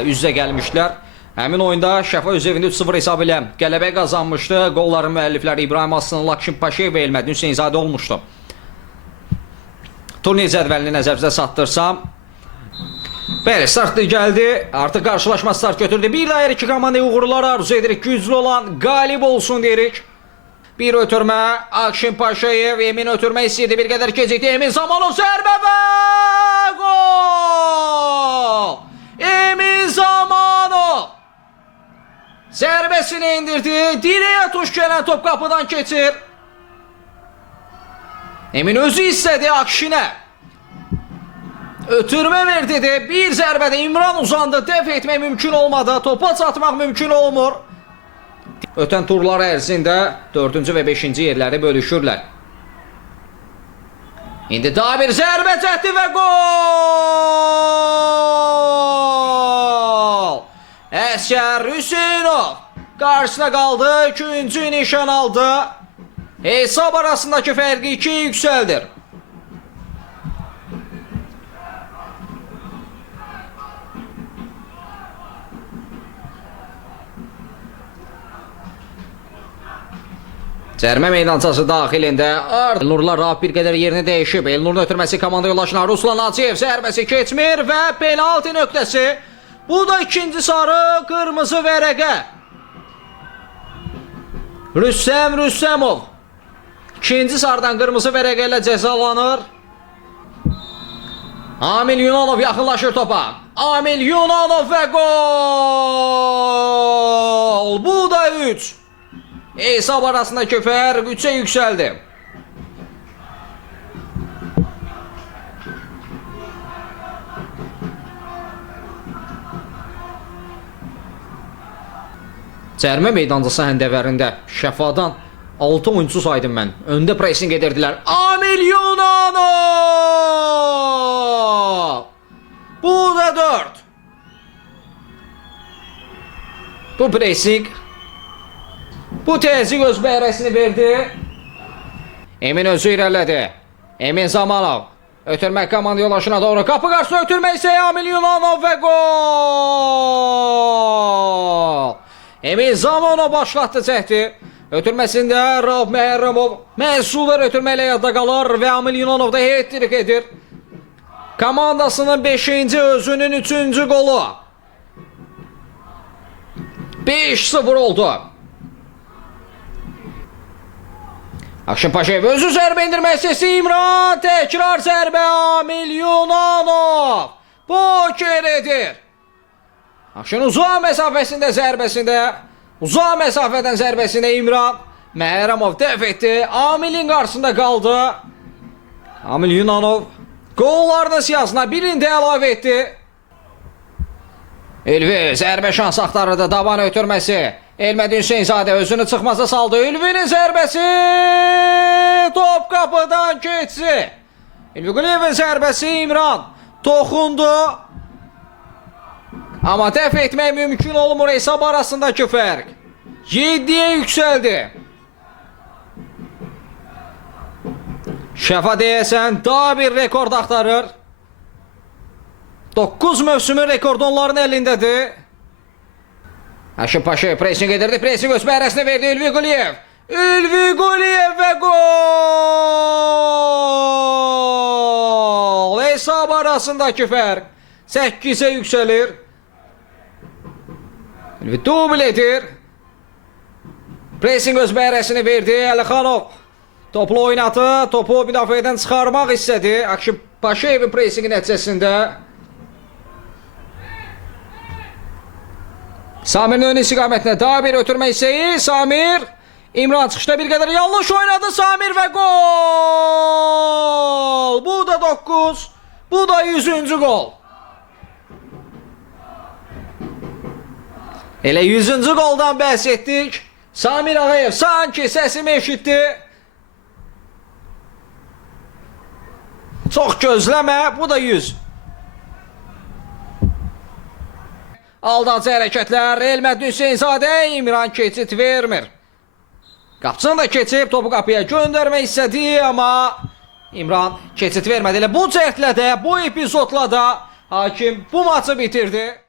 üz-üzə gəlmişlər. Həmin oyunda Şəfa öz evində 3-0 hesabı ilə qələbə qazanmışdı. Qolların müəllifləri İbrahim Aslan, Lakşin Paşayev və Elmədin Hüseynzadə olmuşdu. Turnir cədvəlini nəzərinizə çatdırsam. Bəli, startı gəldi. Artıq qarşılaşma start götürdü. Bir daha hər iki komandaya uğurlar arzu edirik. Güclü olan qalib olsun deyirik. Bir ötürmə. Akşin Paşayev Emin ötürmə istəyirdi. Bir qədər gecikdi. Emin Zamanov zərbə və gol! Emin Zamanov zərbəsini indirdi. Direyə tuş gələn top qapıdan keçir. Emin özü istədi Akşinə. Ötürmə verdi de. Bir zərbədə İmran uzandı. Dəf etmək mümkün olmadı. Topa çatmaq mümkün olmur. Ötən turlar ərzində 4-cü və 5-ci yerləri bölüşürlər. İndi daha bir zərbə çəkdi və gol! Əskər Hüseynov qarşısına qaldı. 2-cü nişan aldı. Hesab arasındakı fərqi 2-yə yüksəldir. Cərmə meydançası daxilində Elnurlar Rauf bir qədər yerini dəyişib. Elnurun ötürməsi komanda yoldaşına Ruslan Hacıyev zərbəsi keçmir və penalti nöqtəsi. Bu da ikinci sarı qırmızı vərəqə. Rüstəm Rüstəmov ikinci sarıdan qırmızı vərəqə ilə cəzalanır. Amil Yunanov yaxınlaşır topa. Amil Yunanov və gol! Bu da 3. Hesab arasındakı fərq 3-ə yüksəldi. Cərmə meydancası həndəvərində Şəfadan 6 oyuncu saydım mən. Öndə pressing edirdilər. Amil Yunanov! Bu da 4. Bu pressing. Bu təzyiq öz bəhrəsini verdi. Emin özü irələdi. Emin Zamanov. Ötürmək komanda yoldaşına doğru. Qapı qarşısına ötürmək isə Amil Yunanov və gol! Emin Zamanov başlatdı çəkdi. Ötürməsində Rauf Məhərrəmov məhsullar ötürməklə yadda qalır və Amil Yunanov da hat-trick edir. Komandasının 5-ci özünün 3-cü qolu. 5-0 oldu. Akşin Paşayev özü zərbə indirmək istəsi İmran. Təkrar zərbə Amil Yunanov. Poker edir. Akşin uzaq məsafəsində zərbəsində. Uzaq məsafədən zərbəsində İmran. Məhərrəmov dəf etdi. Amilin qarşısında qaldı. Amil Yunanov qollarının siyasına birində əlavə etdi. Ülvi zərbə şans axtarırdı. Daban ötürməsi. Elmədin Hüseynzadə özünü çıxmaza saldı. Ülvinin zərbəsi top qapıdan keçdi. Ülvi Quliyevin zərbəsi İmran toxundu. Amma dəf etmək mümkün olmur hesab arasındakı fərq. 7-yə yüksəldi. Şəfa deyəsən daha bir rekord axtarır. 9 mövsümün rekordu onların əlindədir. Akşin Paşayev pressing edirdi. Pressing öz bəhrəsini verdi Ülvi Quliyev. Ülvi Quliyev və gol! Hesab arasındakı fərq 8-ə yüksəlir. Ülvi dubl edir. Pressing öz bəhrəsini verdi. Əlixanov toplu oynatı. Topu müdafiədən çıxarmaq istədi. Akşin Paşayevin pressingi nəticəsində Samir'in ön istiqamətində daha bir ötürmə istəyi. Samir İmran çıxışda bir qədər yanlış oynadı. Samir və gol! Bu da 9. Bu da 100-cü gol. Elə 100-cü goldan bəhs etdik. Samir Ağayev sanki səsimi eşitdi. Çox gözləmə. Bu da 100. Aldancı hərəkətlər. Elmədin Hüseynzadə İmran keçid vermir. Qapçını da keçib topu qapıya göndərmək istədi, amma İmran keçid vermədi. Elə bu cəhdlə də, bu epizodla da hakim bu maçı bitirdi.